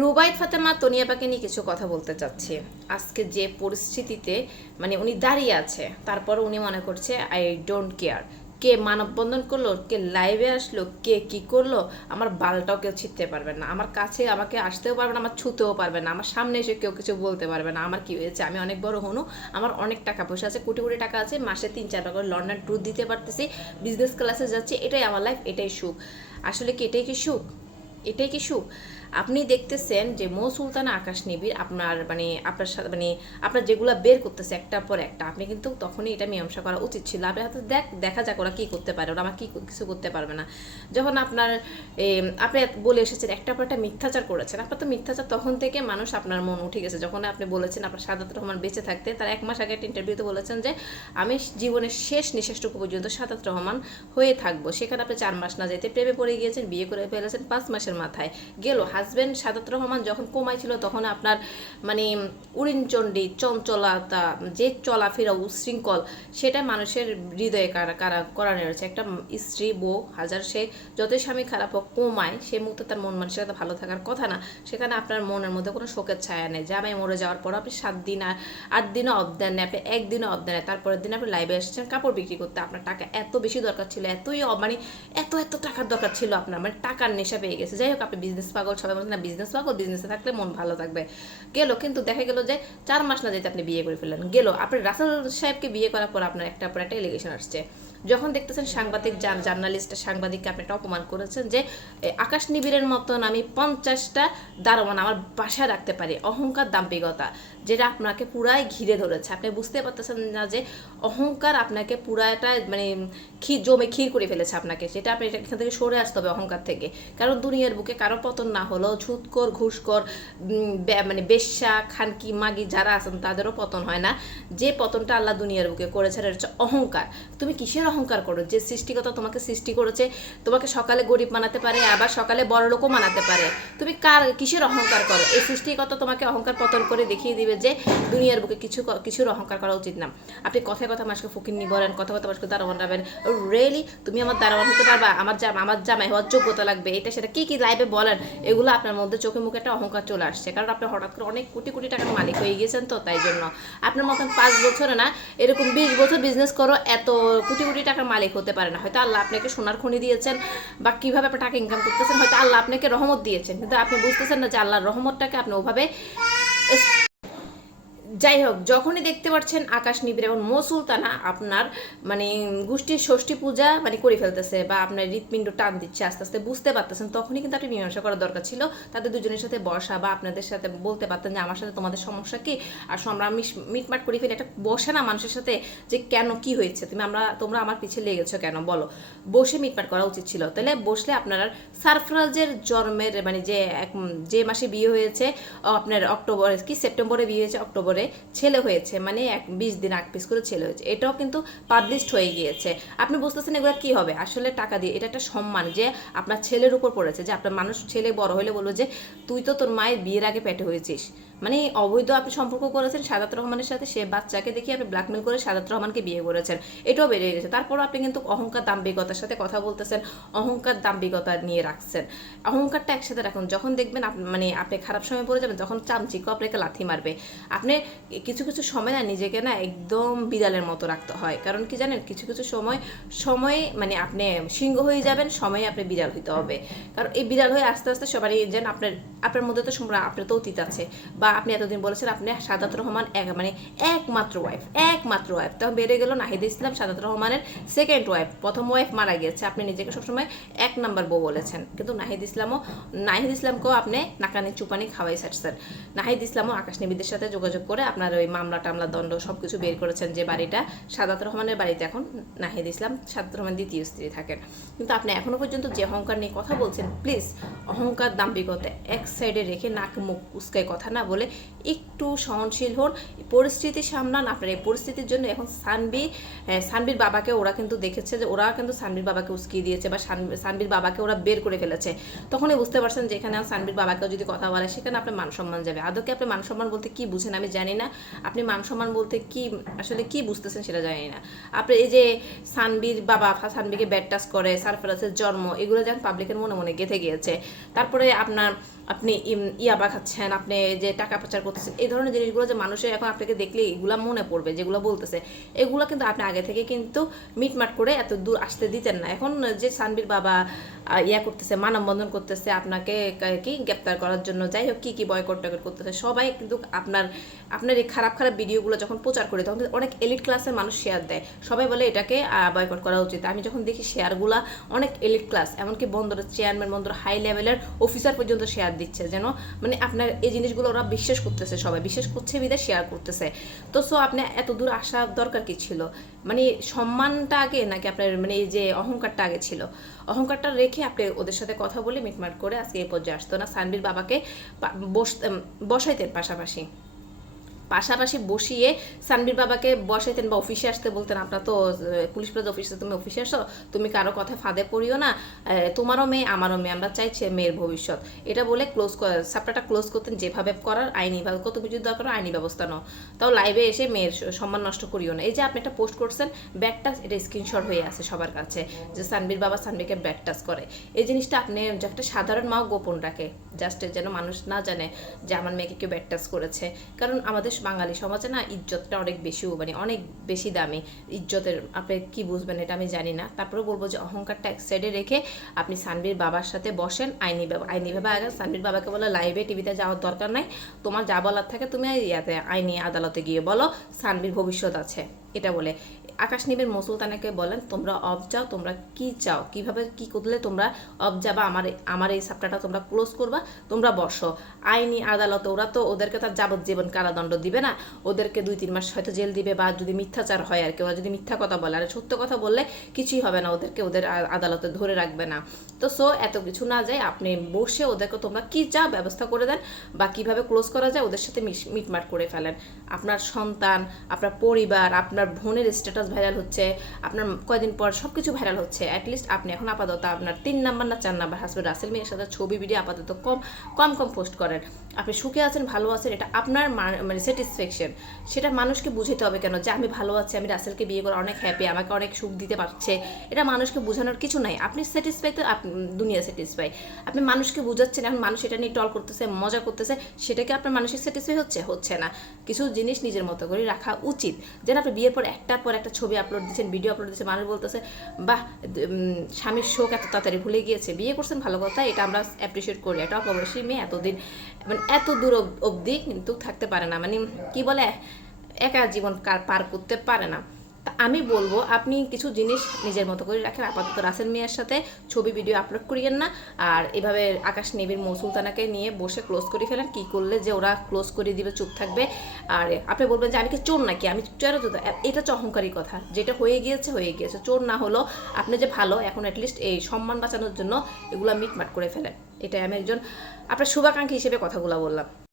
রুবাইত ফাতেমা তনিয়াপাকে নিয়ে কিছু কথা বলতে চাচ্ছি। আজকে যে পরিস্থিতিতে মানে উনি দাঁড়িয়ে আছে তারপর উনি মনে করছে আই ডোন্ট কেয়ার কে মানববন্ধন করল, কে লাইভে আসলো, কে কি করল, আমার বালটাও কেউ ছিটতে পারবে না। আমার কাছে আমাকে আসতেও পারবে না, আমার ছুতেও পারবে না, আমার সামনে এসে কেউ কিছু বলতে পারবে না। আমার কি হয়েছে? আমি অনেক বড় হনু, আমার অনেক টাকা পয়সা আছে, কোটি কোটি টাকা আছে, মাসে তিন চার করে লন্ডন ট্যুর দিতে পারতেছি বিজনেস ক্লাসে যাচ্ছি, এটাই আমার লাইফ এটাই সুখ। আসলে কি এটাই কি সুখ? এটাই কি সুখ? আপনি দেখতেছেন যে মৌ সুলতানা আকাশ নিবিড় আপনার মানে আপনার সাথে মানে আপনার যেগুলো বের করতেছে একটার পর একটা, আপনি কিন্তু তখনই এটা মীমাংসা করা উচিত ছিল। আপনি হয়তো দেখ দেখা যাক ওরা কী করতে পারে, ওরা আমার কী কিছু করতে পারবে না। যখন আপনার আপনি বলে এসেছেন একটা পর একটা মিথ্যাচার করেছেন, আপনার তো মিথ্যাচার তখন থেকে মানুষ আপনার মন উঠে গেছে। যখন আপনি বলেছেন আপনার সাদাত রহমান বেঁচে থাকতে, তার এক মাস আগে একটা ইন্টারভিউতে বলেছেন যে, আমি জীবনের শেষ নিঃশ্বাসটুকু পর্যন্ত সাদাত রহমান হয়ে থাকব। সেখানে আপনি চার মাস না যেতে প্রেমে পড়ে গিয়েছেন, বিয়ে করে ফেলেছেন পাঁচ মাসের মাথায়। গেল হাজব্যান্ড সাদাত রহমান যখন কমাই ছিল তখন আপনার মানে উড়িনচণ্ডী চঞ্চলতা, যে চলাফেরা উশৃঙ্খল, সেটা মানুষের হৃদয়ে কারা কারা করানো রয়েছে। একটা স্ত্রী, বউ, হাজার, সে যতই স্বামী খারাপ হোক, কমায়, সে মুহূর্তে তার মন মানসিকতা ভালো থাকার কথা না। সেখানে আপনার মনের মধ্যে কোনো শোকের ছায়া নেই। জামাই মরে যাওয়ার পর আপনি সাত দিন আর আট দিনও অবদান নেই। আপনি একদিনও অবদান নেই। তারপরের দিন আপনি লাইভে এসেছেন, কাপড় বিক্রি করতে। আপনার টাকা এত বেশি দরকার ছিল, এতই মানে এত এত টাকার দরকার ছিল আপনার। মানে টাকার নেশা পেয়ে গেছে। যাই হোক, আপনি বিজনেস পাগল, সবাই বলছেন না বিজনেস পাগল বিজনেসে থাকলে মন ভালো থাকবে। গেল, কিন্তু দেখা গেল যে চার মাস না যেতে আপনি বিয়ে করে ফেললেন। গেল, আপনি রাসেল সাহেবকে বিয়ে করার পর আপনার একটা পর একটা এলিগেশন আসছে। যখন দেখতেছেন সাংবাদিক জার্নালিস্ট সাংবাদিককে আপনি একটা অপমান করেছেন যে আকাশ নিবিড়ের মতন আমি পঞ্চাশটা দারোয়ান আমার বাসায় রাখতে পারি, অহংকার দাম্পিকতা যেটা আপনাকে পুরাই ঘিরে ধরেছে। আপনি বুঝতে পারতেছেন না যে, অহংকার আপনাকে পুরাটা মানে ক্ষীর জমে ক্ষীর করে ফেলেছে আপনাকে, সেটা আপনি এখান থেকে সরে আসতে হবে অহংকার থেকে। কারণ দুনিয়ার বুকে কারও পতন না হলেও ছুতকর, ঘুষকর মানে বেশ্যা, খানকি, মাগি যারা আছেন তাদেরও পতন হয় না। যে পতনটা আল্লাহ দুনিয়ার বুকে করেছে এটা হচ্ছে অহংকার। তুমি কিসের অহংকার করো, যে সৃষ্টিকতা তোমাকে সৃষ্টি করেছে, তোমাকে সকালে গরিব বানাতে পারে, আবার সকালে বড় লোকও বানাতে পারে। তুমি কার, কিসের অহংকার করো? এই সৃষ্টিকতা তোমাকে অহংকার পতন করে দেখিয়ে দিবে যে দুনিয়ার বুকে কিছু কিছুর অহংকার করা উচিত না। আপনি কথায় কথা মানুষকে ফকির বলেন কথা কথা মানুষকে দারোয়ান রাখবেন রিয়েলি তুমি আমার দারোয়ান হতে পারবা? আমার জাম, আমার জামাই হওয়ার যোগ্যতা লাগবে। এটা সেটা কি কি লাইভে বলেন? এগুলো আপনার মধ্যে চোখে মুখে একটা অহংকার চলে আসছে। কারণ আপনি হঠাৎ করে অনেক কোটি কোটি টাকার মালিক হয়ে গিয়েছেন তো, তাই জন্য। আপনার মতন পাঁচ বছরে না, এরকম বিশ বছর বিজনেস করো, এত কোটি কোটি টাকার মালিক হতে পারে না। হয়তো আল্লাহ আপনাকে সোনার খনি দিয়েছেন বা কীভাবে টাকা ইনকাম করতেছেন, হয়তো আল্লাহ আপনাকে রহমত দিয়েছেন। কিন্তু আপনি বুঝতেছেন না যে আল্লাহর রহমতটাকে আপনি ওভাবে যাই হোক, যখনই দেখতে পাচ্ছেন আকাশ নিবিড় এবং মো সুলতানা আপনার মানে গোষ্ঠীর ষষ্ঠী পূজা মানে করে ফেলতেছে বা আপনার হৃৎপিণ্ড টান দিচ্ছে, আস্তে আস্তে বুঝতে পারতেছেন, তখনই কিন্তু আপনি মীমাংসা করার দরকার ছিল। তাদের দুজনের সাথে বসা বা আপনাদের সাথে বলতে পারতেন যে, আমার সাথে তোমাদের সমস্যা কি? আর আমরা মিটমাট করে ফেলে, একটা বসে না মানুষের সাথে যে, কেন কি হয়েছে? তুমি আমরা, তোমরা আমার পিছিয়ে লেগেছো কেন? বলো। বসে মিটমাট করা উচিত ছিল। তাহলে বসলে আপনার সারফরাজের জন্মের মানে যে, এক, যে মাসে বিয়ে হয়েছে, আপনার অক্টোবরে, কি, সেপ্টেম্বরে বিয়ে হয়েছে অক্টোবরে ছেলে হয়েছে মানে এক বিশ দিন আগ পিস করে ছেলে হয়েছে। এটাও কিন্তু পাবলিশড হয়ে গিয়েছে। আপনি বুঝতেছেন এগুলো কি হবে? আসলে টাকা দিয়ে এটা একটা সম্মান যে আপনার ছেলের উপর পড়েছে, যে আপনার মানুষ ছেলে বড় হলে বলব যে, তুই তো তোর মায়ের বিয়ের আগে পেটে হয়েছিস। মানে অবৈধ আপনি সম্পর্ক করেছেন সাদাত রহমানের সাথে, সে বাচ্চাকে দেখিয়ে আপনি ব্ল্যাকমেল করে সাদাত রহমানকে বিয়ে করেছেন। এটাও বেড়ে গেছে। তারপরও আপনি কিন্তু অহংকার, দাম্ভিকতার সাথে কথা বলতেছেন, অহংকার, দাম্ভিকতা নিয়ে রাখছেন। অহংকারটা একসাথে রাখুন। যখন দেখবেন মানে আপনি খারাপ সময় পড়ে যাবেন, তখন চামচিকও আপনাকে লাথি মারবে। আপনি কিছু কিছু সময় না নিজেকে না একদম বিড়ালের মতো রাখতে হয়। কারণ কি জানেন? কিছু কিছু সময়, সময়ে মানে আপনি সিংহ হয়ে যাবেন, সময়ে আপনি বিড়াল হইতে হবে। কারণ এই বিড়াল হয়ে আস্তে আস্তে সবারই যেন আপনার আপনার মধ্যে তো আপনার তো অতীত আছে। বা আপনি এতদিন বলেছেন আপনি সাদাত রহমান এক মানে একমাত্র ওয়াইফ একমাত্র ওয়াইফ তখন বেড়ে গেল নাহিদ ইসলাম, সাদাত রহমানের সেকেন্ড ওয়াইফ প্রথম ওয়াইফ মারা গিয়েছে। আপনি নিজেকে সবসময় এক নাম্বার বউ বলেছেন। কিন্তু নাহিদ ইসলামও, নাহিদ ইসলামকেও আপনি নাকানি, চুপানি খাওয়াই ছাড়ছেন। নাহিদ ইসলামও আকাশ নিবিদের সাথে যোগাযোগ করে আপনার ওই মামলা, টামলা, দণ্ড সব কিছু বের করেছেন যে বাড়িটা। সাদাত রহমানের বাড়িতে এখন নাহিদ ইসলাম, সাদাত রহমান দ্বিতীয় স্ত্রী থাকেন। কিন্তু আপনি এখনও পর্যন্ত যে অহংকার নিয়ে কথা বলছেন প্লিজ অহংকার দাম্ভিকতা এক সাইডে রেখে নাক মুখ উস্কায় কথা না বলে একটু সহনশীল হন পরিস্থিতি সামলান আপনার এই পরিস্থিতির জন্য। এখন সানবি হ্যাঁ, সানবির বাবাকে ওরা কিন্তু দেখেছে যে ওরা কিন্তু সানবির বাবাকে উস্কিয়ে দিয়েছে বা সানবির বাবাকে ওরা বের করে ফেলেছে। তখনই বুঝতে পারছেন যে এখানে সানবির বাবাকেও যদি কথা বলে সেখানে আপনার মান সম্মান যাবে। আদৌকে আপনি মান সম্মান বলতে কি বুঝেন আমি জানি না। আপনি মান সম্মান বলতে কি আসলে কি বুঝতেছেন সেটা জানি না। আপনি এই যে সানবির বাবা সানবিকে ব্যাড টাচ করে সারফরাজের জন্ম এগুলো যেন পাবলিকের মনে মনে গেঁথে গিয়েছে। তারপরে আপনার আপনি ইয়াবা খাচ্ছেন আপনি যে টাকা পাচার করতেছেন এই ধরনের জিনিসগুলো যে মানুষের এখন আপনাকে দেখলে এগুলা মনে পড়বে, যেগুলো বলতেছে। এগুলো কিন্তু আপনি আগে থেকে কিন্তু মিটমাট করে এত দূর আসতে দিতেন না। এখন যে সানবির বাবা ইয়া করতেছে, মানববন্ধন করতেছে, আপনাকে কি গ্রেপ্তার করার জন্য, যাই হোক, কি কি বয়কট টয়কট করতেছে, সবাই কিন্তু আপনার আপনার এই খারাপ খারাপ ভিডিওগুলো যখন প্রচার করে, তখন অনেক এলিট ক্লাসের মানুষ শেয়ার দেয়। সবাই বলে এটাকে বয়কট করা উচিত। আমি যখন দেখি শেয়ারগুলা অনেক এলিট ক্লাস এমনকি বন্দরের চেয়ারম্যান বন্দর হাই লেভেলের অফিসার পর্যন্ত শেয়ার দিচ্ছে, যেন মানে আপনার এই জিনিসগুলো ওরা বিশ্বাস করতেছে, সবাই বিশেষ করছে বিদায় শেয়ার করতেছে। তো সো আপনি এত দূর আসা দরকার কি ছিল? মানে সম্মানটা আগে নাকি আপনার মানে এই যে অহংকারটা আগে ছিল? অহংকারটা রেখে আপনি ওদের সাথে কথা বলে মিটমাট করে আজকে এ পর্যায়ে আসতো না? সানবির বাবাকে বস- বসাইতেন পাশাপাশি। পাশাপাশি বসিয়ে সানবির বাবাকে বসাইতেন বা অফিসে আসতে বলতেন আপনার তো পুলিশ প্লাজা অফিসে তুমি অফিসে আসো, তুমি কারও কথা ফাঁদে পড়িও না তোমারও মেয়ে, আমারও মেয়ে, আমরা চাইছি মেয়ের ভবিষ্যৎ। এটা বলে ক্লোজ সাপটাটা ক্লোজ করতেন, যেভাবে করার আইনি ভাবে কত কিছু দরকার আইনি ব্যবস্থা নাও। তাও লাইভে এসে মেয়ের সম্মান নষ্ট করিও না। এই যে আপনি একটা পোস্ট করছেন ব্যাড টাচ এটা স্ক্রিনশট হয়ে আছে সবার কাছে, যে সানবির বাবা সানবিকে ব্যাড টাচ করে। এই জিনিসটা আপনি একটা সাধারণ মাও গোপন রাখে জাস্ট যেন মানুষ না জানে যে আমার মেয়েকে কেউ ব্যাড টাচ করেছে। কারণ আমাদের বাঙালি, সমাজে না ইজ্জতটা অনেক বেশি মানে অনেক বেশি দামি। ইজ্জতের, আপনি কি বুঝবেন এটা আমি জানি না। তারপরে বলব যে অহংকারটা এক সাইডে রেখে আপনি সানবির বাবার সাথে বসেন, আইনি বাবা আইনি বাবা আগে সানবির বাবাকে বলো লাইভে টিভিতে যাওয়ার দরকার নাই। তোমার যা বলার থাকে তুমি ইয়াতে আইনি আদালতে গিয়ে বলো, সানবির ভবিষ্যৎ আছে, এটা বলে। আকাশ নিবের মুসুলতানাকে বলেন, তোমরা অফ যাও, তোমরা কি চাও? কীভাবে কি করলে তোমরা অফ যাবা? আমার আমার এই সাপটাটা তোমরা ক্লোজ করবা, তোমরা বসো। আইনি আদালতে ওরা তো ওদেরকে তার যাবজ্জীবন কারাদণ্ড দিবে না। ওদেরকে দুই তিন মাস হয়তো জেল দিবে বা যদি মিথ্যাচার হয় আর কি। ওরা যদি মিথ্যা কথা বলে, আর সত্য কথা বললে কিছুই হবে না। ওদেরকে ওদের আদালতে ধরে রাখবে না। তো সো, এত কিছু না যায় আপনি বসে ওদেরকে তোমরা কি চাও ব্যবস্থা করে দেন বা কীভাবে ক্লোজ করা যায়, ওদের সাথে মিটমাট করে ফেলেন। আপনার সন্তান, আপনার পরিবার, আপনার বোনের স্ট্যাটাস ভাইরাল হচ্ছে, আপনার কয়দিন পর সব কিছু ভাইরাল হচ্ছে অ্যাটলিস্ট আপনি এখন আপাতত আপনার তিন নাম্বার না চার নাম্বার হাসবেন্ড রাসেল মিয়ার সাথে ছবি ভিডিও আপাতত কম কম কম পোস্ট করেন। আপনি সুখে আছেন, ভালো আছেন, এটা আপনার মানে স্যাটিসফ্যাকশন সেটা মানুষকে বুঝতে হবে কেন? যে আমি ভালো আছি, আমি রাসেলকে বিয়ে করে অনেক হ্যাপি আমাকে অনেক সুখ দিতে পারছে। এটা মানুষকে বোঝানোর কিছু নাই। আপনি স্যাটিসফাই তো দুনিয়া স্যাটিসফাই আপনি মানুষকে বুঝাচ্ছেন, এখন মানুষ এটা নিয়ে টল করতেছে, মজা করতেছে, সেটাকে আপনার মানসিক স্যাটিসফাই হচ্ছে? হচ্ছে না। কিছু জিনিস নিজের মতো করে রাখা উচিত। যেন আপনি বিয়ের পর একটার পর একটা ছবি আপলোড দিচ্ছেন ভিডিও আপলোড দিচ্ছেন, মানুষ বলতেছে, বাহ স্বামীর শোক এত তাড়াতাড়ি ভুলে গিয়েছে, বিয়ে করছেন ভালো কথা, এটা আমরা অ্যাপ্রিসিয়েট করি, এটা অবশ্যই মেয়ে, এতদিন মানে এত দূর অব্দি কিন্তু থাকতে পারে না। মানে কি বলে, একা জীবন পার করতে পারে না। আমি বলব, আপনি কিছু জিনিস নিজের মতো করে রাখেন। আপাতত রাসেল মিয়ার সাথে ছবি, ভিডিও আপলোড করিয়েন না। আর এভাবে আকাশ নেবির মৌসুলতানাকে নিয়ে বসে ক্লোজ করে ফেলেন। কি করলে যে ওরা ক্লোজ করে দিবে, চুপ থাকবে? আর আপনি বলবেন যে, আমি কি চোর নাকি? আমি চোর তো এটা হচ্ছে অহংকারী কথা। যেটা হয়ে গিয়েছে হয়ে গিয়েছে। চোর না হলো, আপনি যে ভালো, এখন অ্যাটলিস্ট এই সম্মান বাঁচানোর জন্য এগুলো মিটমাট করে ফেলেন। এটাই আমি একজন আপনার শুভাকাঙ্ক্ষী হিসেবে কথাগুলো বললাম।